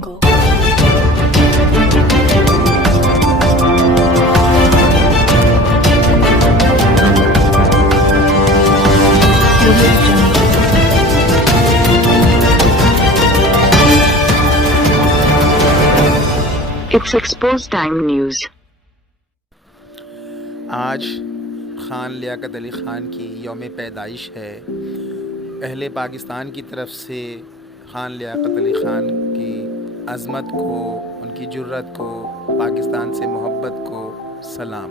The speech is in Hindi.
Go. It's exposed time news. आज ख़ान लियाकत अली ख़ान की यौम पैदाइश है। अहले पाकिस्तान की तरफ से ख़ान लियाकत अली ख़ान की अज़मत को, उनकी जुर्रत को, पाकिस्तान से मोहब्बत को सलाम।